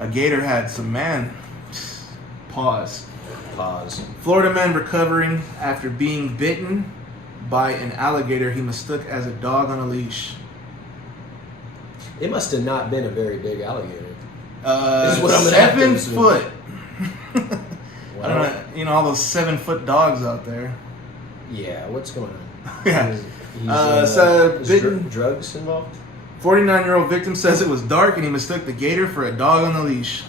A gator had some man. Pause. Florida man recovering after being bitten by an alligator he mistook as a dog on a leash. It must have not been a very big alligator. This is what I'm 7 foot. I don't know. You know all those 7 foot dogs out there. Yeah, what's going on? Yeah. Drugs involved? 49-year-old victim says it was dark and he mistook the gator for a dog on the leash.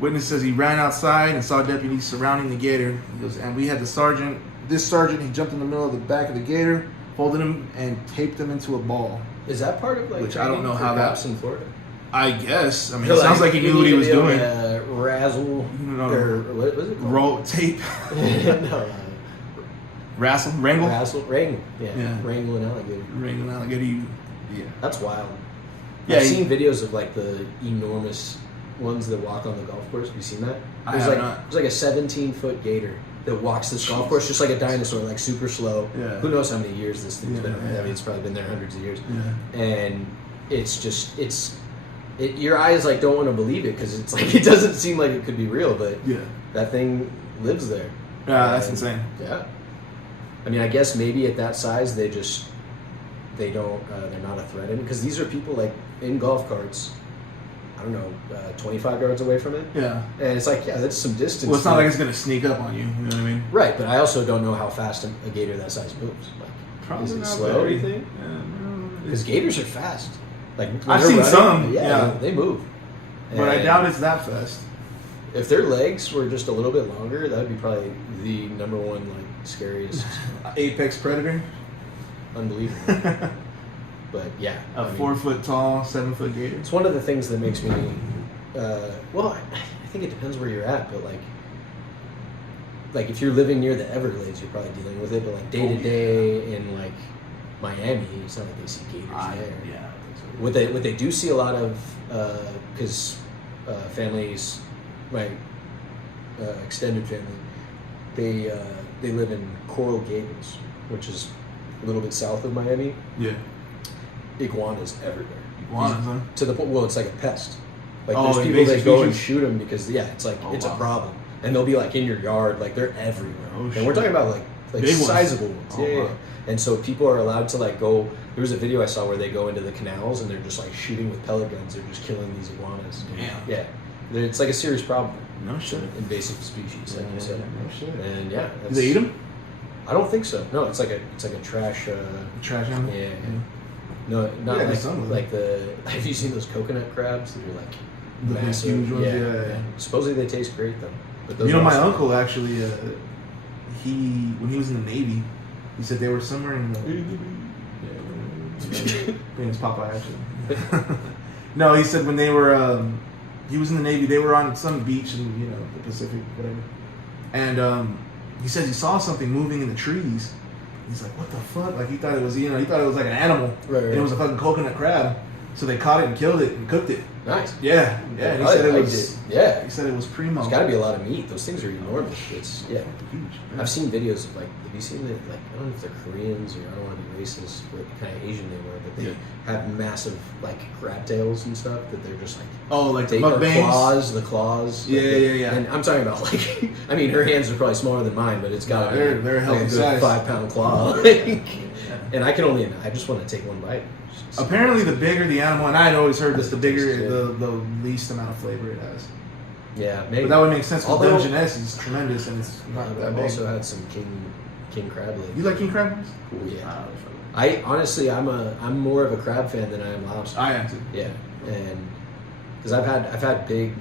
Witness says he ran outside and saw deputies surrounding the gator. He goes, and we had this sergeant, he jumped in the middle of the back of the gator, folded him, and taped him into a ball. Is that part of which I don't know how that's in Florida? I guess. I mean, it sounds like he knew what he was doing. Razzle. No. Or what was it called? Roll tape. No. Wrangle? Wrangle. Yeah. Wrangle an alligator. Wrangle an alligator. Yeah. That's wild. Yeah, I've seen videos of like the enormous ones that walk on the golf course. Have you seen that? There's like a 17-foot gator that walks this golf course just like a dinosaur, like super slow. Yeah. Who knows how many years this thing's been around? I mean, it's probably been there hundreds of years. Yeah. And it's just your eyes like don't want to believe it because it's like it doesn't seem like it could be real, but that thing lives there. Yeah, that's insane. Yeah. I mean, I guess maybe at that size they're not a threat because these are people like in golf carts. I don't know, 25 yards away from it. Yeah. And it's like, that's some distance. Well, it's not like it's going to sneak up on you. You know what I mean? Right, but I also don't know how fast a gator that size moves. Like, probably is it not slow or anything? Because gators are fast. Like I've seen some. Yeah, they move. But I doubt it's that fast. If their legs were just a little bit longer, that would be probably the number one like scariest apex predator. Unbelievable. But yeah, a 4 foot tall, 7 foot gator. It's one of the things that makes me. Well, I think it depends where you're at, but like if you're living near the Everglades, you're probably dealing with it. But like day to day in like Miami, it's not like they see gators there. Yeah. What they do see a lot of because families, my extended family, they live in Coral Gables, which is a little bit south of Miami. Yeah. Iguanas everywhere. Iguanas, huh? To the point, well, it's like a pest. Like there's people that go and shoot them because it's like it's a problem, and they'll be like in your yard, like they're everywhere. And we're talking about like big sizable ones. Wow. And so people are allowed to like go. There was a video I saw where they go into the canals and they're just like shooting with pellet guns. They're just killing these iguanas. Yeah. It's like a serious problem. No shit. Invasive species, like you said. No shit. And do they eat them? I don't think so. No, it's like a trash. Trash animal. Yeah. No, not like the. Have you seen those coconut crabs that are like massive? Huge ones? Yeah. Supposedly they taste great though. But those my uncle actually, when he was in the Navy, he said they were somewhere in the. It's Popeye actually. No, he said when they were, he was in the Navy. They were on some beach in the Pacific, whatever, and he says he saw something moving in the trees. He's like, what the fuck? Like he thought it was, he thought it was like an animal. Right. And it was a fucking coconut crab. So they caught it and killed it and cooked it. Nice. Yeah. And he said it was. Yeah. He said it was primo. There's got to be a lot of meat. Those things are enormous. It's huge. I've seen videos of like. Have you seen it? Like I don't know if they're Koreans or I don't want to be racist, what kind of Asian they were, but they have massive like crab tails and stuff that they're just like. Like the mukbangs. The claws. Yeah. And I'm talking about like. I mean, her hands are probably smaller than mine, but it's got they're a healthy size. 5-pound claw. And I just want to take one bite. Apparently, the bigger the animal, and I had always heard this, the bigger, the least amount of flavor it has. Yeah, maybe. But that would make sense because Dungeness is tremendous and it's not that I've big. also had some king crab legs. You like king crab legs? Oh, yeah. I honestly, I'm more of a crab fan than I am lobster. I am too. Yeah, and because I've had big,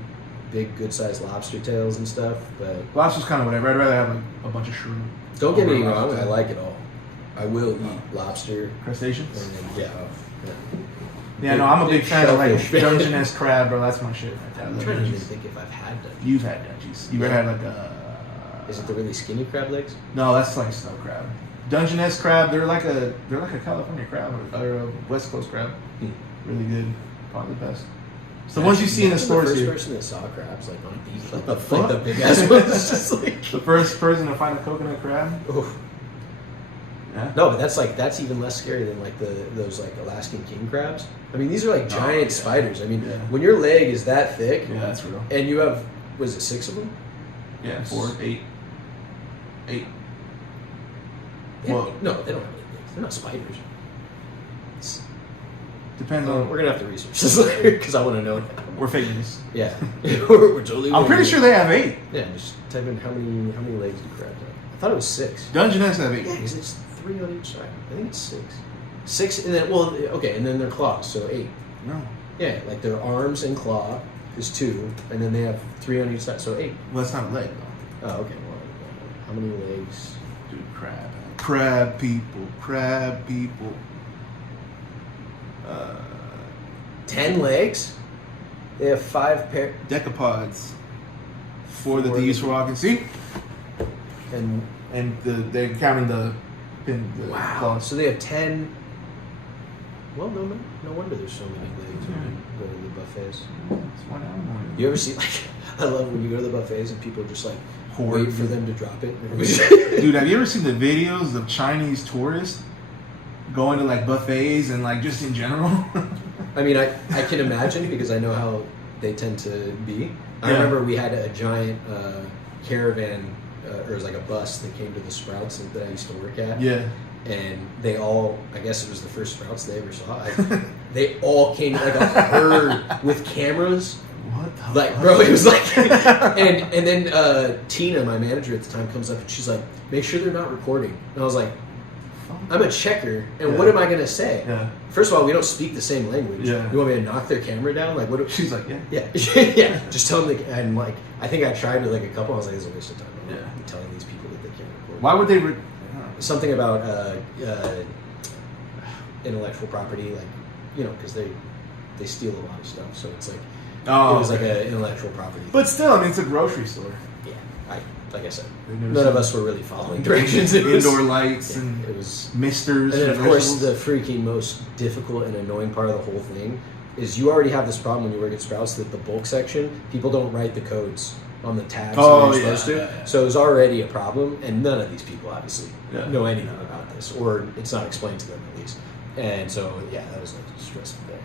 good sized lobster tails and stuff, but lobster's kind of whatever. I'd rather have like a bunch of shrimp. Don't get me wrong, I like it all. I will eat lobster, crustaceans. And Yeah, no, I'm a big fan of like Dungeness crab, bro. That's my shit. I'm trying to even think if I've had Dungeness. You've had Dungeness. You ever had like a? Is it the really skinny crab legs? No, that's like snow crab. Dungeness crab, they're like a California crab or a West Coast crab. Really good, probably the best. It's the ones you see in the stores here. The first person that saw crabs like on a beach, like the big ass ones. Just like the first person to find a coconut crab. Oof. Yeah. No, but that's even less scary than like those like Alaskan king crabs. I mean, these are like giant spiders. I mean, when your leg is that thick, Yeah, that's real. and you have, was it 6 of them? Yeah, 4, 8. Well, no, they don't have any legs. They're not spiders. Depends on. We're gonna have to research this later because I want to know now. We're fake news. Yeah, we're totally. I'm pretty sure they have 8. Yeah, just type in how many legs do crabs have. I thought it was 6. Dungeness have 8. Yeah, because it's 3 on each side. I think it's 6. 6, and then and then their claws, so 8. No. Yeah, like their arms and claw is 2, and then they have 3 on each side, so 8. Well, that's not a leg though. Oh, okay. Well, how many legs? Dude, crab people. 10 legs. They have 5 pair. Decapods. 4 that they use for walking. See? And they're counting the wow. claws. So they have 10. Well, no wonder there's so many legs when you go to the buffets. It's 1 hour. You ever see, like, I love when you go to the buffets and people just like wait for them to drop it. Dude, have you ever seen the videos of Chinese tourists going to like buffets and like just in general? I mean, I can imagine because I know how they tend to be. I remember we had a giant caravan, or it was like a bus that came to the Sprouts that I used to work at. Yeah. And they all, I guess it was the first Sprouts they ever saw. They all came like a herd with cameras. What the like, fuck? bro, it was like, and then Tina, my manager at the time, comes up and she's like, make sure they're not recording. And I was like, I'm a checker, and what am I gonna say? Yeah. First of all, we don't speak the same language. Yeah. You want me to knock their camera down? Like, what? She's like, yeah. Yeah. Just tell them. And like, I think I tried with like a couple. I was like, it's a waste of time. I'm telling these people that they can't record. Why would they? Something about intellectual property, like, you know, because they steal a lot of stuff. So it's like, it was like an intellectual property. But still, I mean, it's a grocery store. Yeah. Like I said, none of us were really following directions. It was, indoor lights and it was misters. And then, of course, the freaking most difficult and annoying part of the whole thing is you already have this problem when you work at Sprouts that the bulk section, people don't write the codes on the tabs that they're supposed to. Yeah. So it was already a problem, and none of these people obviously know anything about this, or it's not explained to them at least. And so, yeah, that was a stressful day.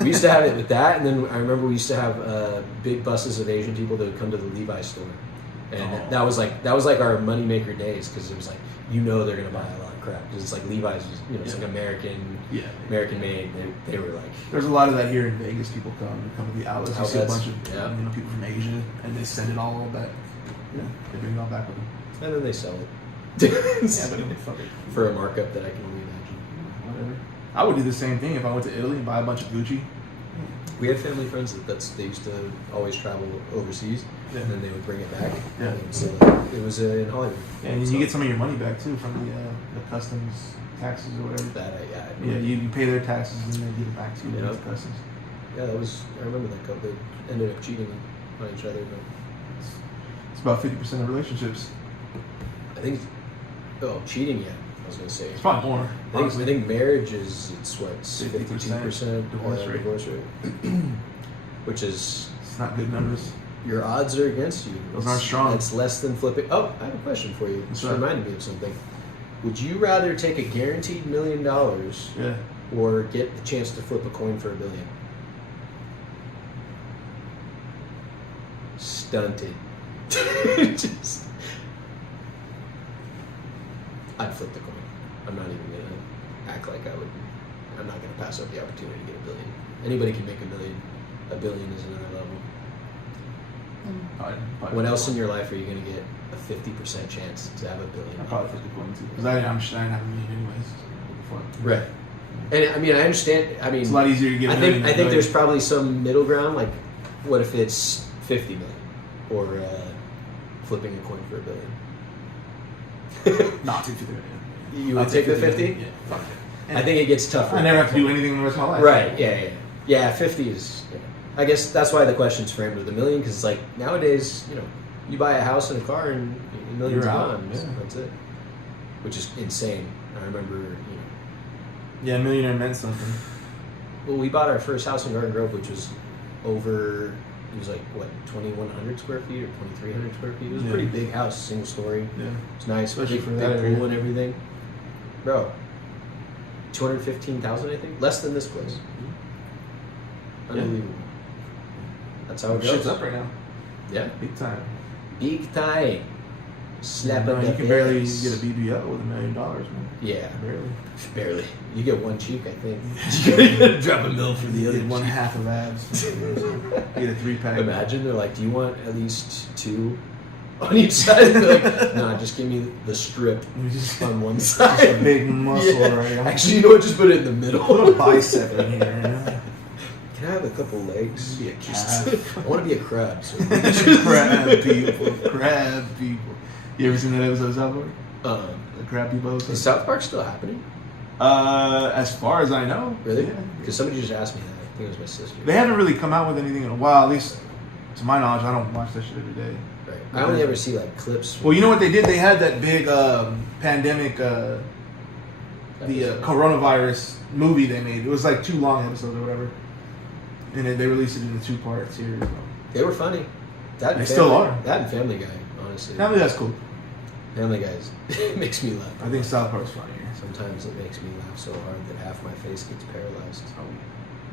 We used to have it with that, and then I remember we used to have big buses of Asian people that would come to the Levi's store. And that was like our moneymaker days, because it was like, you know, they're gonna buy a lot of crap because it's like Levi's is, you know, it's like American made. They were like, there's a lot of that here in Vegas. People come to the outlets. You see a bunch of people from Asia, and they send it all back. Yeah, they bring it all back with them, and then they sell it. but fuck it for a markup that I can only imagine. Whatever. I would do the same thing if I went to Italy and buy a bunch of Gucci. We had family friends they used to always travel overseas, and then they would bring it back. Yeah. And so it was in Hollywood. Yeah, and you get some of your money back too from the customs taxes or whatever. You pay their taxes and they give it back to you. With customs. Yeah, I remember that couple. They ended up cheating on each other, but it's about 50% of relationships. I think. Cheating, yeah. I was gonna say it's probably more. I think marriage is 52% divorce rate, which is it's not good numbers. Your odds are against you. Those aren't strong. It's less than flipping. Oh, I have a question for you. This reminded me of something. Would you rather take a guaranteed $1 million, or get the chance to flip a coin for $1 billion? Stunted. I'd flip the coin. I'm not even gonna act like I would. I'm not gonna pass up the opportunity to get $1 billion. Anybody can make $1 million. $1 billion is another level. When else in your life are you gonna get a 50% chance to have $1 billion? I'd probably flip the coin too, because I'm sure I didn't have $1 million anyways. Right. And I mean, I understand. I mean, it's a lot easier to get. I think there's probably some middle ground. Like, what if it's 50 million, or flipping a coin for $1 billion? Not 50 million. You would take the 50? Yeah. Fuck it. I think it gets tougher. I never have to do anything the rest of my life. Right. Yeah. 50 is. Yeah. I guess that's why the question's framed with $1 million, because it's like nowadays, you know, you buy a house and a car and $1 million's gone. Yeah. That's it. Which is insane. I remember, you know. Yeah, $1 million meant something. Well, we bought our first house in Garden Grove, which was over. It was like, what, 2,100 square feet or 2,300 square feet? It was a pretty big house, single story. Yeah. It's nice, especially big, for big that pool area and everything. bro. 215,000, I think, less than this place. Unbelievable. That's how it goes. Shit's up right now. Yeah, Big time. big time. Slap You up know, the you can barely face. get a BBL with $1 million, man. Yeah, Barely. You get one cheek, I think. You gotta drop a mill for the You other get one cheek. half of abs. You get a 3-pack. Imagine they're like, "Do you want at least 2 on each side?" They're like, "Nah, just give me the strip Just on one just side." a big muscle Yeah. right here. Actually, you know what? Just put it in the middle. Put a bicep in here. You know? Can I have a couple legs? Be a Just- calf. I want to be a crab. So Crab people. You ever seen that episode of South Park? The crab people is episode? South Park still happening? As far as I know. Really? Yeah. Because somebody just asked me that. I think it was my sister. They haven't really come out with anything in a while, at least to my knowledge. I don't watch that shit every day. Right. I only ever see like clips. Well, you know what they did? They had that big pandemic, the coronavirus movie they made. It was like 2 long episodes or whatever. And they released it in a 2-part series. So. They were funny. That and They still Family- are. That and Family Guy, honestly. Family Guy's cool. Family Guy's makes me laugh. I think South Park's funnier. Sometimes it makes me laugh so hard that half my face gets paralyzed.